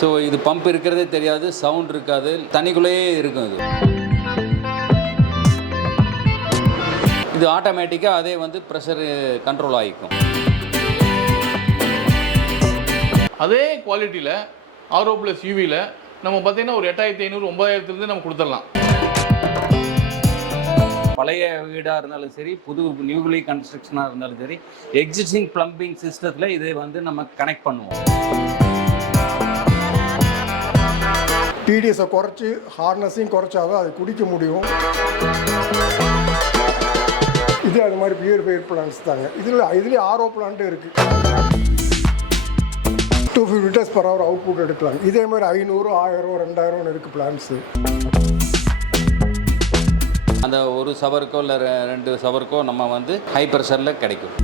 So இது pump இருக்கிறதே தெரியாது, சவுண்ட் இருக்காது, தண்ணிக்குள்ளேயே இருக்கும். இது ஆட்டோமேட்டிக்காக அதே வந்து ப்ரெஷர் கண்ட்ரோல் ஆகிக்கும். அதே குவாலிட்டியில் ஆர்ஓ ப்ளஸ் யூவியில் நம்ம பார்த்தீங்கன்னா ஒரு 8500 9000 நம்ம கொடுத்துடலாம். பழைய வீடாக இருந்தாலும் சரி, புது நியூலி கன்ஸ்ட்ரக்ஷனாக இருந்தாலும் சரி, எக்ஸிஸ்டிங் ப்ளம்பிங் சிஸ்டத்தில் இதை வந்து நம்ம கனெக்ட் பண்ணுவோம். டிடிஎஸை குறைச்சி ஹார்னஸையும் குறைச்சாதான் அது குடிக்க முடியும். இது அது மாதிரி பியூரிஃபையர் பிளான்ஸ் தாங்க. இதுலேயே ஆர்ஓ பிளான்ட்டு இருக்குது. 250 லிட்டர்ஸ் பர் ஹவர் அவுட்புட் எடுக்கலாம். இதே மாதிரி 500, 1000, 2000 இருக்குது பிளான்ஸு. அந்த ஒரு சவருக்கோ இல்லை 2 சவருக்கோ நம்ம வந்து ஹை ப்ரெஷரில் கிடைக்கும்.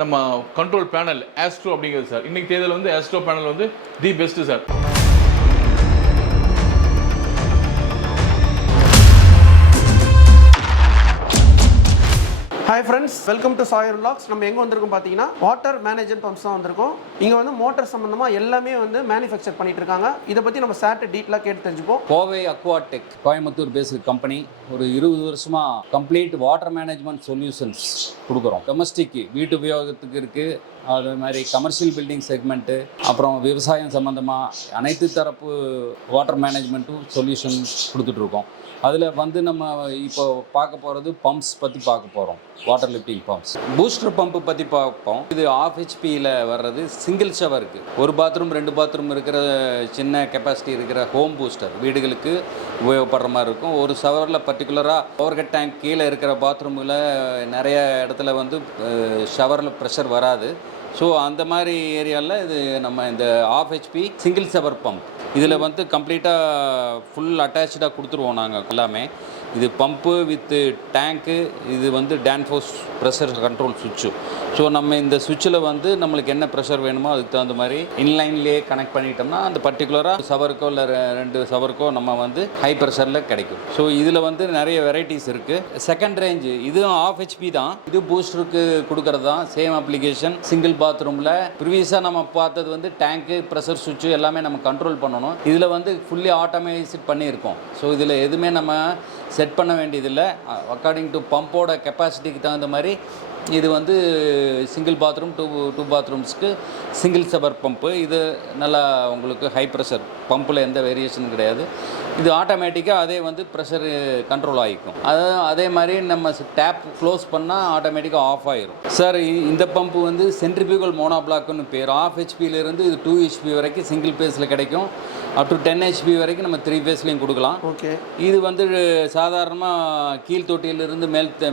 நம்ம கண்ட்ரோல் பேனல் ஆஸ்ட்ரோ அப்படிங்கிறது சார், இன்னைக்கு தேதியில் வந்து ஆஸ்ட்ரோ பேனல் வந்து தி best sir. Hi friends, welcome to சாயர் vlogs. நம்ம எங்கே வந்திருக்கோம் பார்த்தீங்கன்னா வாட்டர் மேனேஜ்மெண்ட் பம்ப்ஸ் தான் வந்திருக்கோம். இங்கே வந்து மோட்டர் சம்மந்தமாக எல்லாமே வந்து மேனுஃபேக்சர் பண்ணிட்டு இருக்காங்க. இதை பற்றி நம்ம சார்ட்டு டீட்டெயிலாக கேட்டு தெரிஞ்சுப்போம். Kovai Aquatech Coimbatore based company. ஒரு 20 வருஷமாக கம்ப்ளீட் வாட்டர் மேனேஜ்மெண்ட் சொல்யூஷன்ஸ் கொடுக்குறோம். டொமஸ்டிக் வீட்டு உபயோகத்துக்கு இருக்குது, அது மாதிரி கமர்ஷியல் பில்டிங் செக்மெண்ட்டு, அப்புறம் விவசாயம் சம்மந்தமாக அனைத்து தரப்பு வாட்டர் மேனேஜ்மெண்ட்டும் சொல்யூஷன் கொடுத்துட்ருக்கோம். அதில் வந்து நம்ம இப்போ பார்க்க போகிறது பம்ப்ஸ் பற்றி பார்க்க போகிறோம். Water lifting pumps, booster pump பற்றி பார்ப்போம். இது 1/2 ஹெச்பியில் வர்றது சிங்கிள் ஷவருக்கு. ஒரு பாத்ரூம் 2 பாத்ரூம் இருக்கிற சின்ன கெப்பாசிட்டி இருக்கிற ஹோம் பூஸ்டர் வீடுகளுக்கு உபயோகப்படுற மாதிரி இருக்கும். ஒரு ஷவரில் பர்டிகுலராக ஓவர் ஹெட் டேங்க் கீழே இருக்கிற பாத்ரூமில் நிறைய இடத்துல வந்து ஷவரில் ப்ரெஷர் வராது. ஸோ அந்த மாதிரி ஏரியாவில் இது நம்ம இந்த 1/2 ஹெச்பி சிங்கிள் ஷவர் பம்ப். இதில் வந்து கம்ப்ளீட்டாக ஃபுல் அட்டாச்சாக கொடுத்துருவோம் நாங்கள் எல்லாமே. இது பம்பு வித்து டேங்க்கு. இது வந்து டான்ஃபோர்ஸ் ப்ரெஷர் கண்ட்ரோல் சுவிட்சு. ஸோ நம்ம இந்த சுவிட்சில் வந்து நம்மளுக்கு என்ன ப்ரெஷர் வேணுமோ அதுக்கு தகுந்த மாதிரி இன்லைன்லேயே கனெக்ட் பண்ணிட்டோம்னா அந்த பர்டிகுலராக சவருக்கோ இல்லை 2 சவருக்கோ நம்ம வந்து ஹை ப்ரெஷரில் கிடைக்கும். ஸோ இதில் வந்து நிறைய வெரைட்டிஸ் இருக்குது. செகண்ட் ரேஞ்சு இதுவும் 1/2 ஹெச்பி தான். இது பூஸ்டருக்கு கொடுக்கறது தான். சேம் அப்ளிகேஷன் சிங்கிள் பாத்ரூமில். ப்ரீவியஸாக நம்ம பார்த்தது வந்து டேங்க்கு ப்ரெஷர் சுவிட்சு எல்லாமே நம்ம கண்ட்ரோல் பண்ணணும். இதில் வந்து ஃபுல்லி ஆட்டோமேட்டிக் பண்ணியிருக்கோம். ஸோ இதில் எதுவுமே நம்ம செட் பண்ண வேண்டியதில்லை. அக்கார்டிங் டு பம்போட கெப்பாசிட்டிக்கு தகுந்த மாதிரி இது வந்து சிங்கிள் பாத்ரூம், டூ பாத்ரூம்ஸ்க்கு சிங்கிள் ஷவர் பம்பு. இது நல்லா உங்களுக்கு ஹை ப்ரெஷர் பம்பில் எந்த வேரியேஷனும் கிடையாது. இது ஆட்டோமேட்டிக்காக அதே வந்து ப்ரெஷர் கண்ட்ரோல் ஆகிக்கும். அதே மாதிரி நம்ம டேப் க்ளோஸ் பண்ணால் ஆட்டோமேட்டிக்காக ஆஃப் ஆகிரும். சார் இந்த பம்பு வந்து சென்ட்ரிபியூகல் மோனோபிளாக்குன்னு பேர். 1/2 ஹெச்பியிலேருந்து இது 2 ஹெச்பி வரைக்கும் சிங்கிள் பேஸில் கிடைக்கும். அப் டு 10 ஹெச்பி வரைக்கும் நம்ம 3 பேஸ்லையும் கொடுக்கலாம். ஓகே. இது வந்து சாதாரணமாக கீழ் தொட்டியிலிருந்து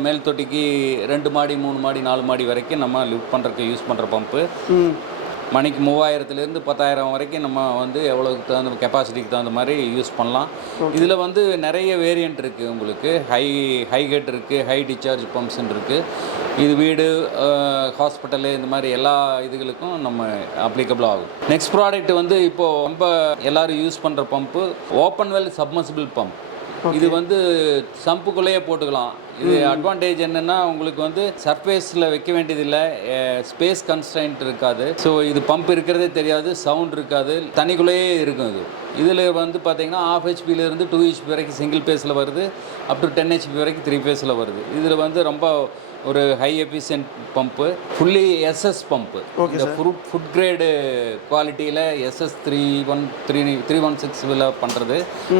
மேல் தொட்டிக்கு 2 மாடி 3 மாடி 4 மாடி வரைக்கும் நம்ம லிஃப்ட் பண்ணுறதுக்கு யூஸ் பண்ணுற பம்பு. மணிக்கு 3000லேருந்து 10,000 வரைக்கும் நம்ம வந்து எவ்வளோக்கு தகுந்த கெப்பாசிட்டிக்கு தகுந்த மாதிரி யூஸ் பண்ணலாம். இதில் வந்து நிறைய வேரியண்ட் இருக்குது. உங்களுக்கு ஹை ஹெட் இருக்குது, ஹை டிஸ்சார்ஜ் பம்ப்ஸ்ன்னு இருக்குது. இது வீடு, ஹாஸ்பிட்டலு, இந்த மாதிரி எல்லா இதுகளுக்கும் நம்ம அப்ளிகபிள் ஆகும். நெக்ஸ்ட் ப்ராடக்ட் வந்து இப்போது ரொம்ப எல்லோரும் யூஸ் பண்ணுற pump open well submersible pump. இது வந்து சம்புக்குள்ளேயே போட்டுக்கலாம். இது அட்வான்டேஜ் என்னென்னா உங்களுக்கு வந்து சர்ஃபேஸில் வைக்க வேண்டியதில்லை, ஸ்பேஸ் கன்ஸ்ட்ரைன்ட் இருக்காது. ஸோ இது பம்ப் இருக்கிறதே தெரியாது, சவுண்ட் இருக்காது, தண்ணிக்குள்ளேயே இருக்கும். இதில் வந்து பார்த்திங்கன்னா 1/2 ஹெச்பியிலேருந்து 2 ஹெச்பி வரைக்கும் சிங்கிள் பேஸில் வருது. அப் டு 10 ஹெச்பி வரைக்கும் 3 பேஸில் வருது. இதில் வந்து ரொம்ப ஒரு high efficient pump, fully SS pump. இந்த ஃபுட் கிரேடு குவாலிட்டியில் SS 316 பண்ணுறது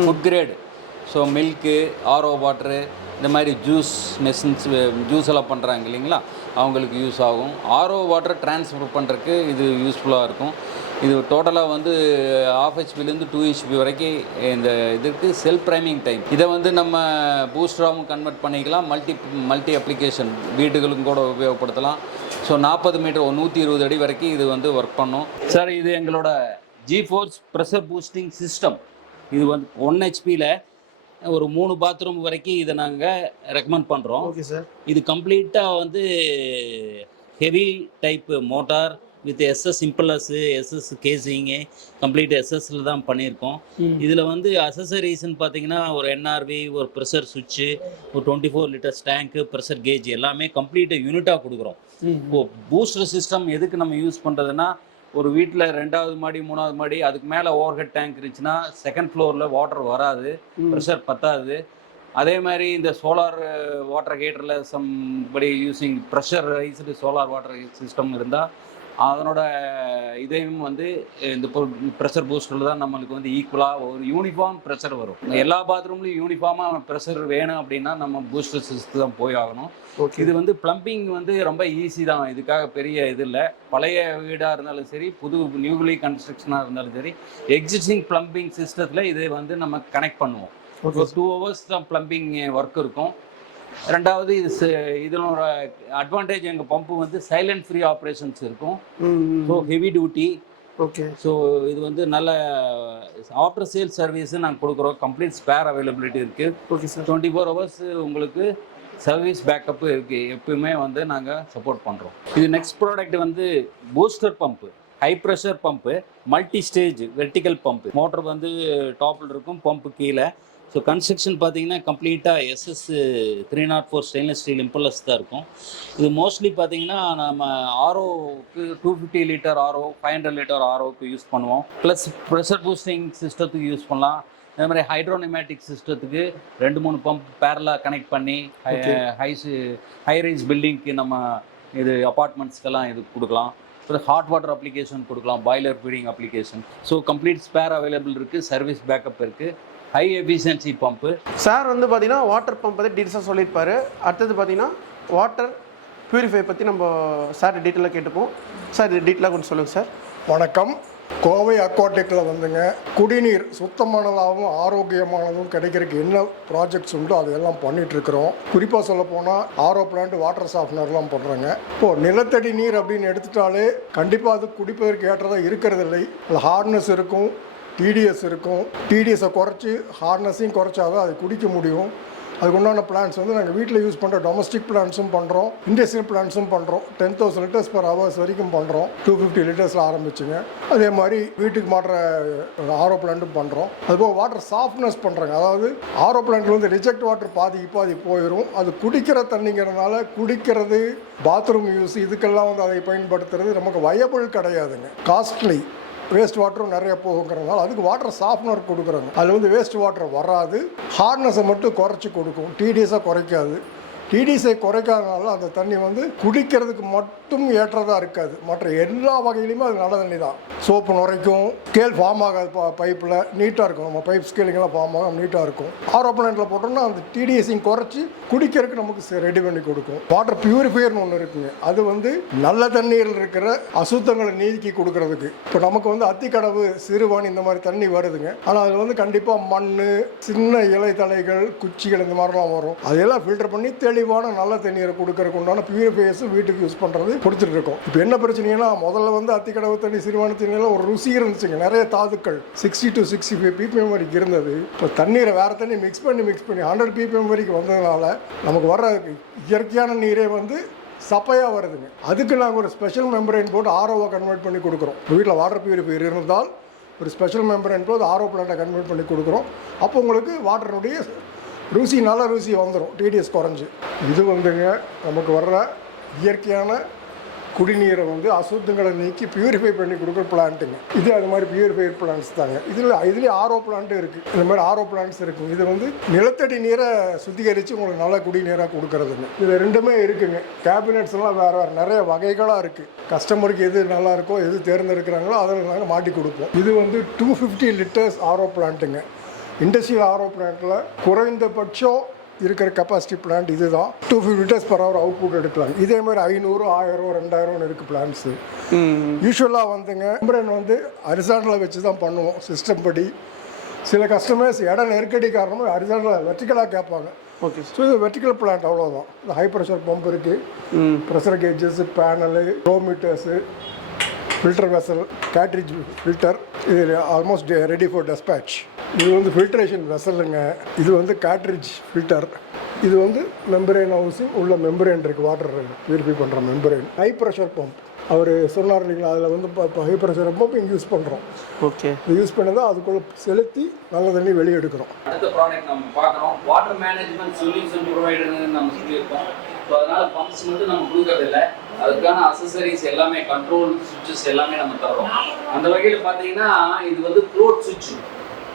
food grade. So milk, RO water, இந்த மாதிரி ஜூஸ் மெஷின்ஸ், ஜூஸ் எல்லாம் பண்ணுறாங்க இல்லைங்களா, அவங்களுக்கு யூஸ் ஆகும். ஆர்ஓ வாட்டர் ட்ரான்ஸ்ஃபர் பண்ணுறதுக்கு இது யூஸ்ஃபுல்லாக இருக்கும். இது டோட்டலாக வந்து 1/2 ஹெச்பிலேருந்து 2 ஹெச்பி வரைக்கும் இந்த இதுக்கு செல்ஃப் ப்ரைமிங் டைம். இதை வந்து நம்ம பூஸ்டராகவும் கன்வெர்ட் பண்ணிக்கலாம். மல்டி அப்ளிகேஷன் வீடுகளுக்கும் கூட உபயோகப்படுத்தலாம். ஸோ 40 மீட்டர் 120 அடி வரைக்கும் இது வந்து ஒர்க் பண்ணும். சார் இது எங்களோட G-Force ப்ரெஷர் பூஸ்டிங் சிஸ்டம். இது வந்து 1 ஹெச்பியில் ஒரு 3 பாத்ரூம் வரைக்கும் இதை நாங்கள் ரெக்கமெண்ட் பண்ணுறோம். Okay sir. இது கம்ப்ளீட்டாக வந்து heavy type motor with SS impellers, SS casing, complete SSல தான் பண்ணியிருக்கோம். இதில் வந்து அசசரிஸ்ன்னு பார்த்தீங்கன்னா ஒரு NRV, ஒரு ப்ரெஷர் சுவிட்சு, ஒரு 24 லிட்டர்ஸ் டேங்க்கு, ப்ரெஷர் கேஜ் எல்லாமே கம்ப்ளீட்டாக யூனிட்டாக கொடுக்குறோம். இப்போது பூஸ்டர் சிஸ்டம் எதுக்கு நம்ம யூஸ் பண்ணுறதுன்னா ஒரு வீட்டில் 2வது மாடி 3வது மாடி அதுக்கு மேலே ஓவர் ஹெட் டேங்க் இருந்துச்சுன்னா செகண்ட் ஃப்ளோரில் வாட்டர் வராது, ப்ரெஷர் பத்தாது. அதே மாதிரி இந்த சோலார் வாட்டர் ஹீட்டரில் somebody using pressurised solar water system இருந்தால் அதனோட இதையும் வந்து இந்த ப்ரெஷர் பூஸ்டரில் தான் நம்மளுக்கு வந்து ஈக்குவலாக ஒரு யூனிஃபார்ம் ப்ரெஷர் வரும். எல்லா பாத்ரூம்லையும் யூனிஃபார்மாக ப்ரெஷர் வேணும் அப்படின்னா நம்ம பூஸ்டர் சிஸ்டம் தான் போய் ஆகணும். இது வந்து ப்ளம்பிங் வந்து ரொம்ப ஈஸி தான், இதுக்காக பெரிய இது இல்லை. பழைய வீடாக இருந்தாலும் சரி, புது நியூலி கன்ஸ்ட்ரக்ஷனாக இருந்தாலும் சரி, எக்ஸிஸ்டிங் ப்ளம்பிங் சிஸ்டத்தில் இதை வந்து நம்ம கனெக்ட் பண்ணுவோம். ஒரு 2 hours தான் ப்ளம்பிங் ஒர்க் இருக்கும். 2வது இதனோட அட்வான்டேஜ், எங்கள் பம்பு வந்து சைலண்ட் ஃப்ரீ ஆப்ரேஷன்ஸ் இருக்கும். So heavy duty. Okay. So இது வந்து நல்ல ஆஃப்டர் சேல் சர்வீஸு நாங்கள் கொடுக்குறோம். கம்ப்ளீட் ஸ்பேர் அவைலபிலிட்டி இருக்குது. Okay sir. 24 hours உங்களுக்கு சர்வீஸ் பேக்கப்பு இருக்குது. எப்பவுமே வந்து நாங்கள் சப்போர்ட் பண்ணுறோம். இது நெக்ஸ்ட் ப்ராடக்ட் வந்து booster pump, high pressure pump, multi stage vertical pump. Motor வந்து டாப்பில் இருக்கும், பம்பு கீழே. ஸோ கன்ஸ்ட்ரக்ஷன் பார்த்தீங்கன்னா கம்ப்ளீட்டாக SS 304 ஸ்டெயின்லெஸ் ஸ்டீல் இம்பல்லஸ் தான் இருக்கும். இது மோஸ்ட்லி பார்த்தீங்கன்னா நம்ம ஆர்ஓக்கு 250 லிட்டர் ஆர்ஓ, 500 லிட்டர் ஆர்ஓக்கு யூஸ் பண்ணுவோம். ப்ளஸ் ப்ரெஷர் பூஸ்டிங் சிஸ்டத்துக்கு யூஸ் பண்ணலாம். அதே மாதிரி ஹைட்ரோனிமேட்டிக் சிஸ்டத்துக்கு 2-3 பம்ப் பேரலாக கனெக்ட் பண்ணி ஹை ரைஸ் பில்டிங்க்கு நம்ம இது அப்பார்ட்மெண்ட்ஸ்க்கெல்லாம் இது கொடுக்கலாம். ப்ளஸ் ஹாட் வாட்டர் அப்ளிகேஷன் கொடுக்கலாம், boiler feeding application. So complete spare available இருக்குது, சர்வீஸ் பேக்கப் இருக்குது, ஹை எஃபிஷியன்சி பம்பு. சார் வந்து பார்த்தீங்கன்னா வாட்டர் பம்ப் பற்றி டீட்டெயில்ஸாக சொல்லியிருப்பாரு. அடுத்தது பார்த்தீங்கன்னா வாட்டர் பியூரிஃபை பற்றி நம்ம சார் டீட்டெயிலாக கேட்டுப்போம். சார் இது டீட்டெயிலாக கொஞ்சம் சொல்லுங்கள் சார். வணக்கம். கோவை அக்வாடெக்கில் வந்துங்க குடிநீர் சுத்தமானதாகவும் ஆரோக்கியமானதும் கிடைக்கிறதுக்கு என்ன ப்ராஜெக்ட்ஸ் உண்டோ அதெல்லாம் பண்ணிகிட்ருக்குறோம். குறிப்பாக சொல்ல போனால் ஆர்ஓ பிளான்ட், வாட்டர் சாஃப்ட்னர்லாம் பண்ணுறாங்க. இப்போது நிலத்தடி நீர் அப்படின்னு எடுத்துட்டாலே கண்டிப்பாக அது குடிப்பதற்கு ஏற்றதாக இருக்கிறதில்லை. அதில் ஹார்ட்னஸ் இருக்கும், டிடிஎஸ் இருக்கும். டிடிஎஸை குறைச்சி ஹார்ட்னஸையும் குறைச்சாதான் அது குடிக்க முடியும். அதுக்கு உண்டான பிளான்ஸ் வந்து நாங்கள் வீட்டில் யூஸ் பண்ணுற டொமஸ்டிக் பிளான்ஸும் பண்ணுறோம், இண்டஸ்ட்ரியல் பிளான்ஸும் பண்ணுறோம். 10,000 லிட்டர்ஸ் per hour வரைக்கும் பண்ணுறோம். 250 லிட்டர்ஸில் ஆரம்பிச்சுங்க. அதே மாதிரி வீட்டுக்கு மாற்ற ஆர்ஓ பிளான்ட்டும் பண்ணுறோம். அதுபோக வாட்டர் சாஃப்ட்னஸ் பண்ணுறாங்க. அதாவது ஆர்ஓ பிளான்ட்ல வந்து ரிஜெக்ட் வாட்டர் பாதி போயிடும். அது குடிக்கிற தண்ணிங்கிறதுனால குடிக்கிறது, பாத்ரூம் யூஸ், இதுக்கெல்லாம் வந்து அதை பயன்படுத்துறது நமக்கு வயபிள் கிடையாதுங்க. காஸ்ட்லி, வேஸ்ட் வாட்டரும் நிறைய போகுங்கிறதுனால அதுக்கு வாட்டர் சாஃப்ட்னர் கொடுக்குறாங்க. அதில் வந்து வேஸ்ட் வாட்டர் வராது, ஹார்ட்னஸை மட்டும் குறைச்சி கொடுக்கும், டிடிஎஸை குறைக்காது. டிடிஎஸை குறைக்காதனால அந்த தண்ணி வந்து குடிக்கிறதுக்கு மட்டும் ஏற்றதாக இருக்காது, மற்ற எல்லா வகையிலையுமே அது நல்ல தண்ணி தான். சோப்பு நுரைக்கும், ஸ்கேல் ஃபார்ம் ஆகாது பைப்பில், நீட்டாக இருக்கும். நம்ம பைப் ஸ்கேலிங்கெல்லாம் ஃபார்ம் ஆகாமல் நீட்டாக இருக்கும். ஆர்ஓ பிளான்ட்டில் போட்டோம்னா அந்த டிடிஎஸையும் குறைச்சி குடிக்கிறதுக்கு நமக்கு ரெடி பண்ணி கொடுக்கும். வாட்டர் பியூரிஃபையர்னு ஒன்று இருக்குங்க. அது வந்து நல்ல தண்ணீரில் இருக்கிற அசுத்தங்களை நீக்கி கொடுக்கறதுக்கு. இப்போ நமக்கு வந்து அத்திக்கடவு, சிறுவாணி இந்த மாதிரி தண்ணி வருதுங்க. ஆனால் அதில் வந்து கண்டிப்பாக மண், சின்ன இலை தலைகள், குச்சிகள் இந்த மாதிரிலாம் வரும். அதெல்லாம் ஃபில்டர் பண்ணி தெளிவான நல்ல தண்ணீரை கொடுக்கறதுக்கு உண்டான பியூரிஃபையர்ஸ் வீட்டுக்கு யூஸ் பண்ணுறது கொடுத்துட்டு இருக்கோம். இப்போ என்ன பிரச்சனைனா, முதல்ல வந்து அத்திக்கடவு தண்ணி, சிறுவாணி தண்ணியெல்லாம் ஒரு ருசி இருந்துச்சுங்க. நிறைய தாதுக்கள் 60 to 65 ppm வரைக்கும் இருந்தது. இப்போ தண்ணீரை வேறு தண்ணி மிக்ஸ் பண்ணி 100 ppm வரைக்கும் வந்ததுனால நமக்கு வர்ற இயற்கையான நீரே வந்து சப்பையாக வருதுங்க. அதுக்கு நாங்கள் ஒரு ஸ்பெஷல் மெம்பரைன் போட்டு ஆர்ஓவை கன்வெர்ட் பண்ணி கொடுக்குறோம். வீட்டில் வாட்டர் பியூரிஃபையர் இருந்தால் ஒரு ஸ்பெஷல் மெம்பரைன் போட்டு ஆர்ஓ பிளான்ட்டை கன்வெர்ட் பண்ணி கொடுக்குறோம். அப்போ உங்களுக்கு வாட்டருடைய ருசி, நல்ல ருசி வந்துடும், டிடிஎஸ் குறைஞ்சி. இது வந்துங்க நமக்கு வர்ற இயற்கையான குடிநீரை வந்து அசுத்தங்களை நீக்கி பியூரிஃபை பண்ணி கொடுக்குற பிளான்ட்டுங்க. இது அது மாதிரி பியூரிஃபையர் பிளான்ட்ஸ் தாங்க. இதுலேயே ஆர்ஓ பிளான்ட்டு இருக்குது. இந்த மாதிரி ஆர்ஓ பிளான்ட்ஸ் இருக்குங்க. இது வந்து நிலத்தடி நீரை சுத்திகரித்து உங்களுக்கு நல்ல குடிநீராக கொடுக்குறதுங்க. இது ரெண்டுமே இருக்குங்க. கேபினெட்ஸ் எல்லாம் வேறு நிறைய வகைகளாக இருக்குது. கஸ்டமருக்கு எது நல்லா இருக்கோ, எது தேர்ந்தெடுக்கிறாங்களோ அதில் நாங்கள் மாட்டி கொடுப்போம். இது வந்து 250 லிட்டர்ஸ் ஆர்ஓ பிளான்ட்டுங்க. இண்டஸ்ட்ரியல் ஆர்ஓ பிளான்ட்டில் குறைந்தபட்சம் இருக்கிற கெப்பாசிட்டி பிளான்ட் இது தான். 250 லிட்டர்ஸ் per hour அவுட்புட் எடுக்கலாம். இதே மாதிரி 500, 1000, 2000 இருக்குது பிளான்ஸு. யூஸ்வலாக வந்துங்க மெம்பரேன் வந்து ஹரிசாண்டலில் வச்சு தான் பண்ணுவோம் சிஸ்டம் படி. சில கஸ்டமர்ஸ் இடம் நெருக்கடி காரணமாக ஹரிசாண்டலில் வெர்டிக்கலாக கேட்பாங்க. ஓகே. ஸோ இது வெர்டிக்கல் பிளான்ட் அவ்வளோதான். இந்த ஹை ப்ரெஷர் பம்ப் இருக்குது, pressure gauges, panel, flow meters, filter vessel, cartridge filter. இது ஆல்மோஸ்ட் ரெடி ஃபார் டெஸ்பேட்ச். இது வந்து ஃபில்ட்ரேஷன் வெசலுங்க. இது வந்து கேட்ரிட்ஜ் ஃபில்டர். இது வந்து மெம்பரேன் ஹவுசிங் உள்ள மெம்பரேன் இருக்குது, வாட்டர் பியூரிஃபை பண்ணுற மெம்பரேன். ஹை ப்ரெஷர் பம்ப் அவர் சொன்னார் இல்லைங்களா, அதில் வந்து இப்போ ஹை ப்ரெஷர் பம்ப் இங்கே யூஸ் பண்ணுறோம். ஓகே. யூஸ் பண்ணதான் அதுக்குள்ளே செலுத்தி நல்ல தண்ணி வெளியே எடுக்கிறோம். அடுத்த ப்ராடக்ட் நம்ம பார்க்குறோம், வாட்டர் மேனேஜ்மெண்ட் சொல்யூஷன் ப்ரொவைடர்னு நம்ம சொல்லியிருக்கோம். ஸோ அதனால் பம்ப்ஸ் மட்டும் நம்ம கொடுக்கறதில்ல, அதுக்கான அசசரிஸ் எல்லாமே, கண்ட்ரோல் சுவிட்சஸ் எல்லாமே நம்ம தரோம். அந்த வகையில் பார்த்தீங்கன்னா இது வந்து ஃப்ளோட் சுவிட்ச்,